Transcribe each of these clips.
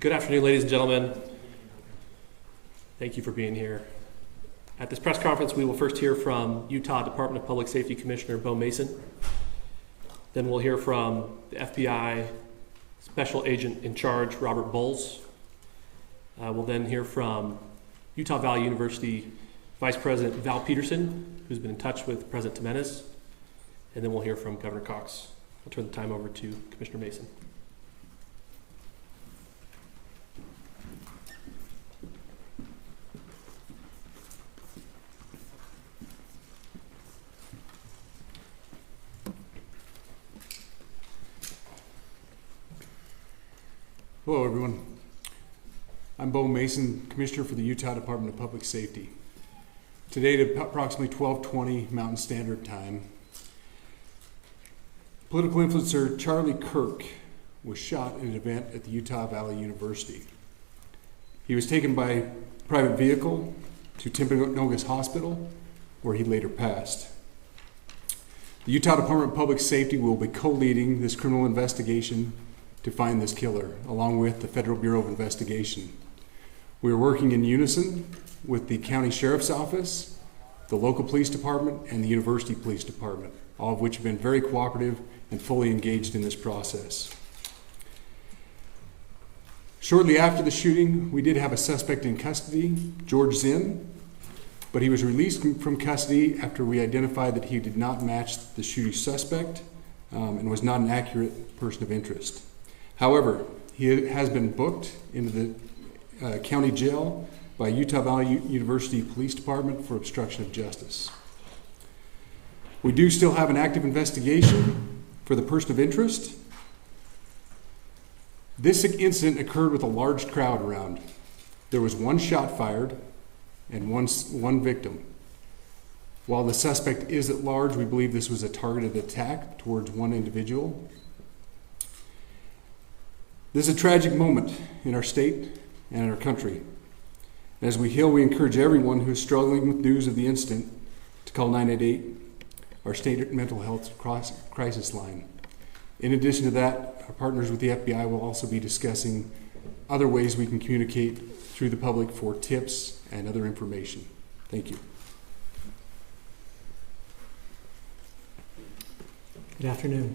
Good afternoon, ladies and gentlemen. Thank you for being here. At this press conference, we will first hear from Utah Department of Public Safety Commissioner Bo Mason. Then we'll hear from the FBI Special Agent in Charge, Robert Bowles. We'll then hear from Utah Valley University Vice President Val Peterson, who's been in touch with President Jimenez. And then we'll hear from Governor Cox. I'll turn the time over to Commissioner Mason. Hello, everyone. I'm Bo Mason, Commissioner for the Utah Department of Public Safety. Today at approximately 12:20 Mountain Standard Time, political influencer Charlie Kirk was shot at an event at the Utah Valley University. He was taken by private vehicle to Timpanogos Hospital, where he later passed. The Utah Department of Public Safety will be co-leading this criminal investigation to find this killer, along with the Federal Bureau of Investigation. We are working in unison with the County Sheriff's Office, the local police department, and the University Police Department, all of which have been very cooperative and fully engaged in this process. Shortly after the shooting, we did have a suspect in custody, George Zinn, but he was released from custody after we identified that he did not match the shooting suspect and was not an accurate person of interest. However, he has been booked into the county jail by Utah Valley University Police Department for obstruction of justice. We do still have an active investigation for the person of interest. This incident occurred with a large crowd around. There was one shot fired and one victim. While the suspect is at large, we believe this was a targeted attack towards one individual. This is a tragic moment in our state and in our country. As we heal, we encourage everyone who is struggling with news of the incident to call 988, our state mental health crisis line. In addition to that, our partners with the FBI will also be discussing other ways we can communicate through the public for tips and other information. Thank you. Good afternoon.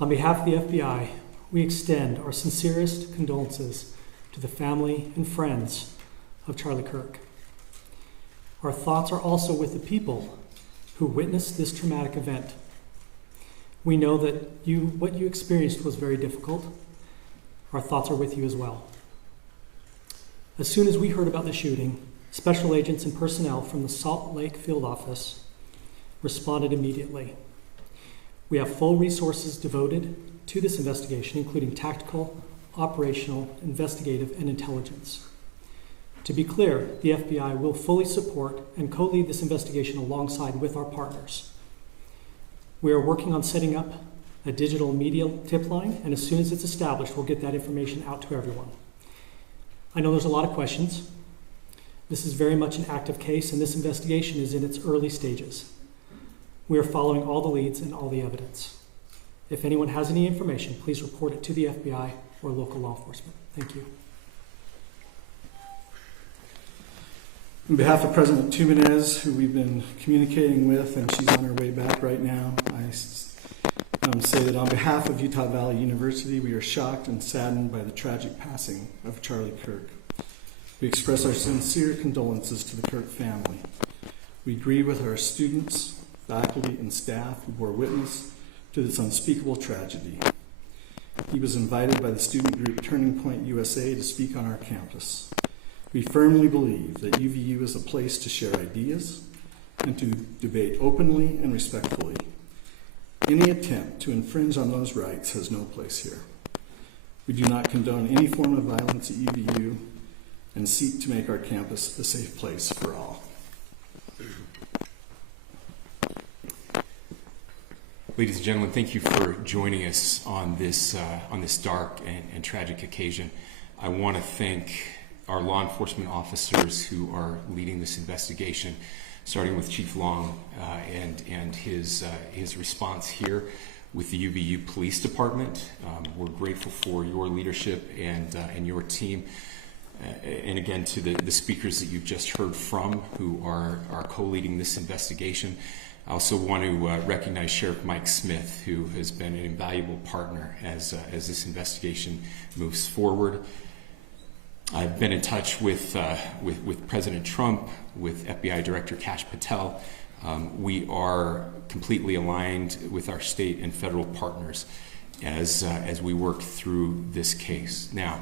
On behalf of the FBI, we extend our sincerest condolences to the family and friends of Charlie Kirk. Our thoughts are also with the people who witnessed this traumatic event. We know that what you experienced was very difficult. Our thoughts are with you as well. As soon as we heard about the shooting, special agents and personnel from the Salt Lake Field Office responded immediately. We have full resources devoted to this investigation, including tactical, operational, investigative, and intelligence. To be clear, the FBI will fully support and co-lead this investigation alongside with our partners. We are working on setting up a digital media tip line, and as soon as it's established, we'll get that information out to everyone. I know there's a lot of questions. This is very much an active case, and this investigation is in its early stages. We are following all the leads and all the evidence. If anyone has any information, please report it to the FBI or local law enforcement. Thank you. On behalf of President Jimenez, who we've been communicating with, and she's on her way back right now, I say that on behalf of Utah Valley University, we are shocked and saddened by the tragic passing of Charlie Kirk. We express our sincere condolences to the Kirk family. We grieve with our students, faculty, and staff who bore witness to this unspeakable tragedy. He was invited by the student group Turning Point USA to speak on our campus. We firmly believe that UVU is a place to share ideas and to debate openly and respectfully. Any attempt to infringe on those rights has no place here. We do not condone any form of violence at UVU and seek to make our campus a safe place for all. Ladies and gentlemen, thank you for joining us on this dark and tragic occasion. I want to thank our law enforcement officers who are leading this investigation, starting with Chief Long and his response here. with the UVU Police Department. We're grateful for your leadership and your team. And again, to the speakers that you've just heard from who are co-leading this investigation. I also want to recognize Sheriff Mike Smith, who has been an invaluable partner as this investigation moves forward. I've been in touch with President Trump, with FBI Director Kash Patel. We are completely aligned with our state and federal partners as we work through this case. Now,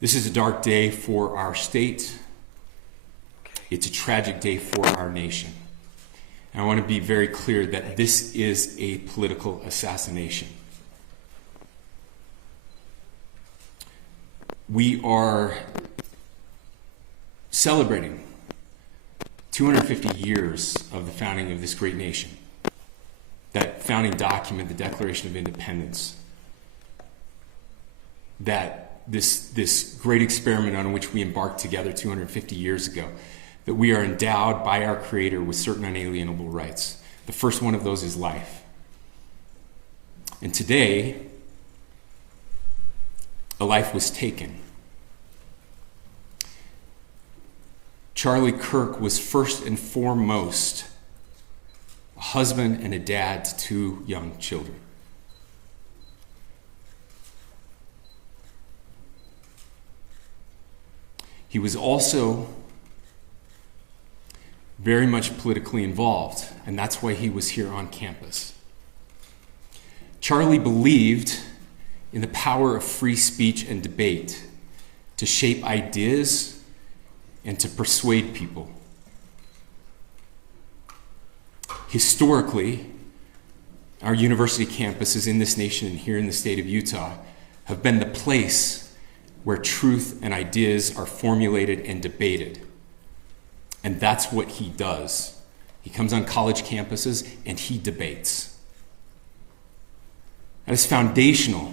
this is a dark day for our state. It's a tragic day for our nation. And I want to be very clear that this is a political assassination. We are celebrating 250 years of the founding of this great nation. That founding document, the Declaration of Independence, that this great experiment on which we embarked together 250 years ago, that we are endowed by our Creator with certain unalienable rights. The first one of those is life. And today, a life was taken. Charlie Kirk was first and foremost a husband and a dad to two young children. He was also very much politically involved, and that's why he was here on campus. Charlie believed in the power of free speech and debate to shape ideas and to persuade people. Historically, our university campuses in this nation and here in the state of Utah have been the place where truth and ideas are formulated and debated. And that's what he does. He comes on college campuses and he debates. That is foundational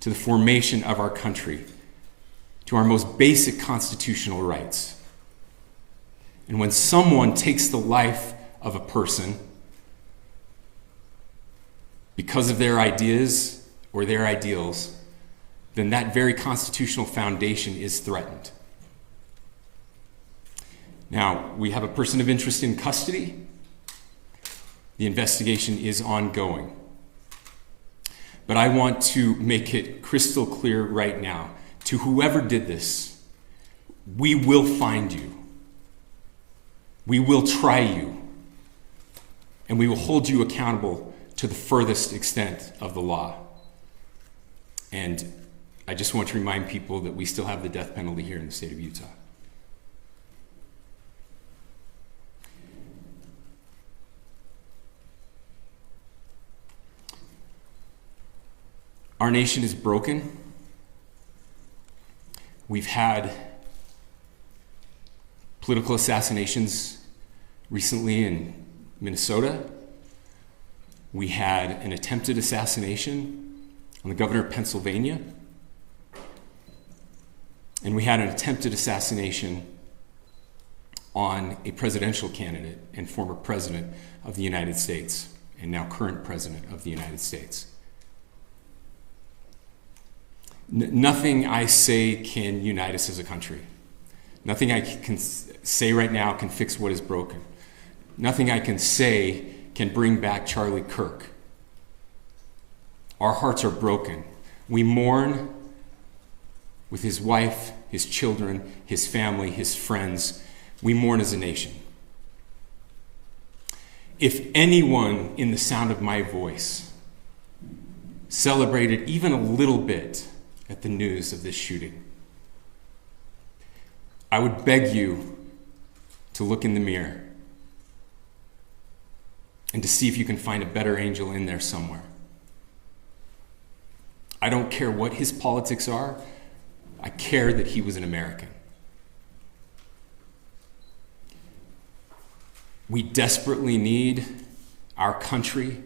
to the formation of our country, to our most basic constitutional rights. And when someone takes the life of a person because of their ideas or their ideals, then that very constitutional foundation is threatened. Now, we have a person of interest in custody. The investigation is ongoing. But I want to make it crystal clear right now, to whoever did this, we will find you. We will try you. And we will hold you accountable to the furthest extent of the law. And I just want to remind people that we still have the death penalty here in the state of Utah. Our nation is broken. We've had political assassinations recently in Minnesota. We had an attempted assassination on the governor of Pennsylvania. And we had an attempted assassination on a presidential candidate and former president of the United States, and now current president of the United States. Nothing I say can unite us as a country. Nothing I can say right now can fix what is broken. Nothing I can say can bring back Charlie Kirk. Our hearts are broken. We mourn with his wife, his children, his family, his friends. We mourn as a nation. If anyone in the sound of my voice celebrated even a little bit at the news of this shooting, I would beg you to look in the mirror and to see if you can find a better angel in there somewhere. I don't care what his politics are. I care that he was an American. We desperately need our country.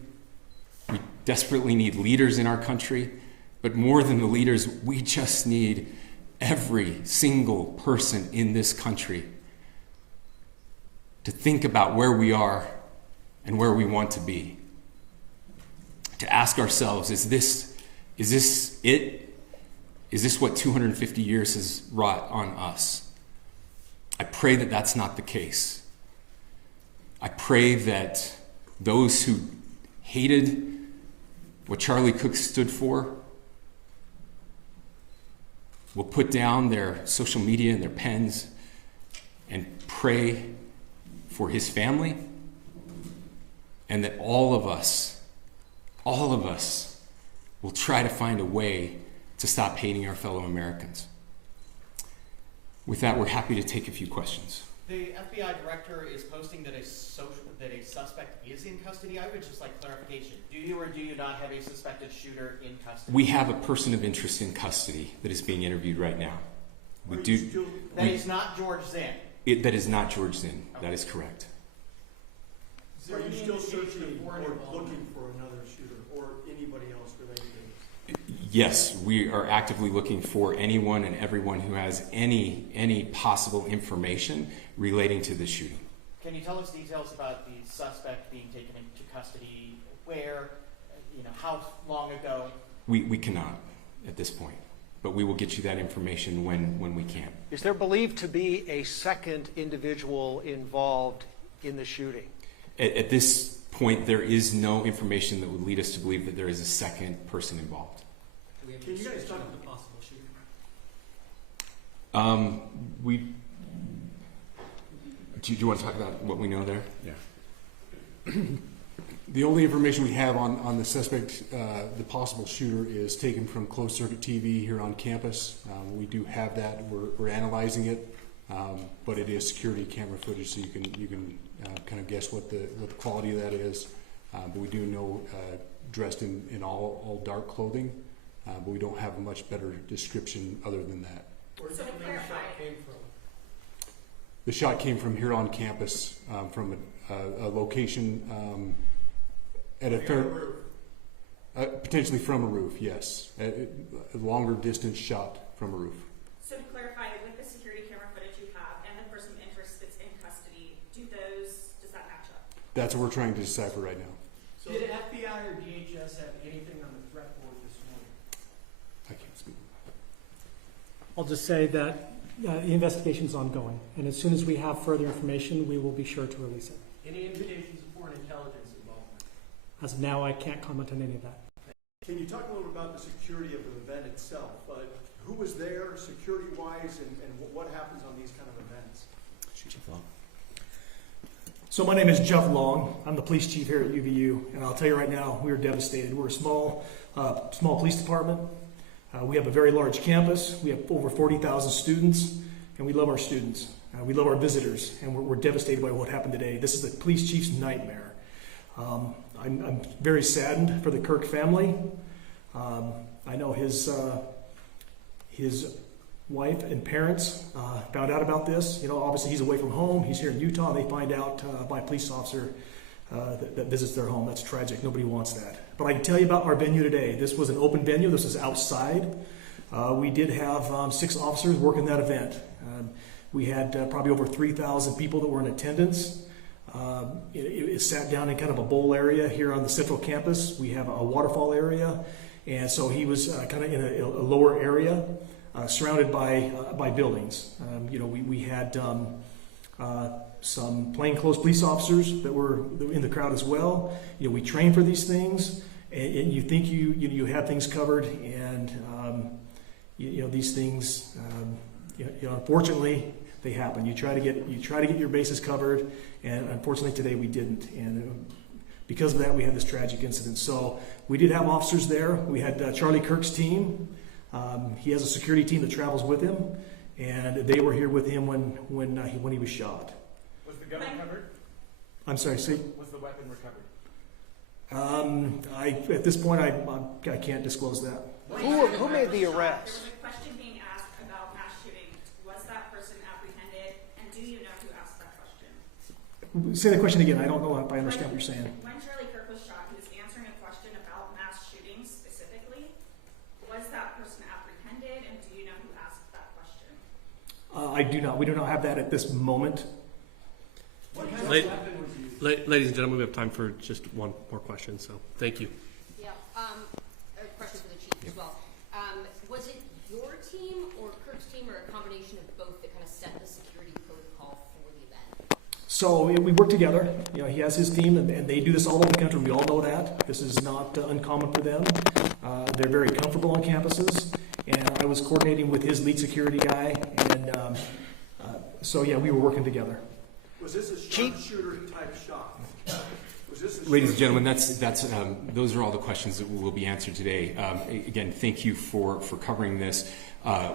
We desperately need leaders in our country. But more than the leaders, we just need every single person in this country to think about where we are and where we want to be. to ask ourselves, is this it? Is this what 250 years has wrought on us? I pray that that's not the case. I pray that those who hated what Charlie Kirk stood for will put down their social media and their pens and pray for his family, and that all of us will try to find a way to stop hating our fellow Americans. With that, we're happy to take a few questions. The FBI director is posting that a suspect is in custody. I would just like clarification. Do you or do you not have a suspected shooter in custody? We have a person of interest in custody that is being interviewed right now. We do. That is not George Zinn. That is not George Zinn. That is correct. Are you still searching or looking for another shooter or anybody else related to this? Yes, we are actively looking for anyone and everyone who has any possible information relating to this shooting. Can you tell us details about the suspect being taken into custody? Where? How long ago? We cannot at this point, but we will get you that information when we can. Is there believed to be a second individual involved in the shooting? At this point, there is no information that would lead us to believe that there is a second person involved. Can you guys talk about the possible shooting? Do you want to talk about what we know there? Yeah. The only information we have on the suspect, the possible shooter, is taken from closed circuit TV here on campus. We do have that. We're analyzing it, but it is security camera footage, so you can kind of guess what the quality of that is. But we do know dressed in all dark clothing, but we don't have a much better description other than that. Where do you think the shot came from? The shot came from here on campus, from a location at a fair, potentially from a roof. Yes, a longer distance shot from a roof. So to clarify, with the security camera footage you have and the person of interest that's in custody, does that match up? That's what we're trying to decipher right now. So did FBI or DHS have anything on the threat board this morning? I can't speak. I'll just say that the investigation is ongoing, and as soon as we have further information, we will be sure to release it. Any indications of foreign intelligence involvement? As of now, I can't comment on any of that. Can you talk a little about the security of the event itself? Who was there security-wise, and what happens on these kind of events? So my name is Jeff Long. I'm the police chief here at UVU, and I'll tell you right now, we are devastated. We're a small police department. We have a very large campus. We have over 40,000 students, and we love our students. We love our visitors, and we're devastated by what happened today. This is the police chief's nightmare. I'm very saddened for the Kirk family. I know his wife and parents found out about this. Obviously he's away from home. He's here in Utah. And they find out by a police officer that visits their home. That's tragic. Nobody wants that. But I can tell you about our venue today. This was an open venue. This was outside. We did have 6 officers working that event. We had probably over 3,000 people that were in attendance. It sat down in kind of a bowl area here on the central campus. We have a waterfall area. And so he was kind of in a lower area, surrounded by buildings. We had some plainclothes police officers that were in the crowd as well. We train for these things, and you think you have things covered, and these things, unfortunately, they happen. You try to get your bases covered, and unfortunately today we didn't. And because of that, we had this tragic incident. So we did have officers there. We had Charlie Kirk's team. He has a security team that travels with him, and they were here with him when he was shot. Was the gun recovered? I'm sorry, see? Was the weapon recovered? At this point, I can't disclose that. Who made the arrest? There was a question being asked about mass shooting. Was that person apprehended, and do you know who asked that question? Say the question again. I don't know if I understand what you're saying. When Charlie Kirk was shot, he was answering a question about mass shootings specifically. Was that person apprehended, and do you know who asked that question? I do not. We do not have that at this moment. What kind of weapon was used? Ladies and gentlemen, we have time for just one more question, so thank you. Yeah. Yep. as well. Was it your team or Kirk's team or a combination of both that kind of set the security protocol for the event? So we work together. You know, he has his team, and they do this all over the country. We all know that. This is not uncommon for them. They're very comfortable on campuses, and I was coordinating with his lead security guy, and so yeah, we were working together. Was this a sharpshooter type shot? Was this a Ladies and gentlemen, those are all the questions that will be answered today. Again, thank you for covering this.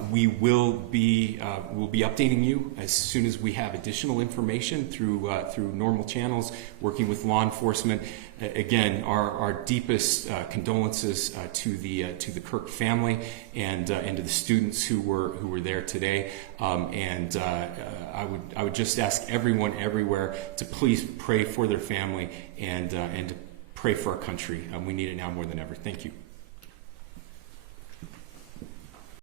We will be updating you as soon as we have additional information through normal channels, working with law enforcement. Again, our deepest condolences to the Kirk family and to the students who were there today. I would just ask everyone everywhere to please pray for their family and to pray for our country. We need it now more than ever. Thank you.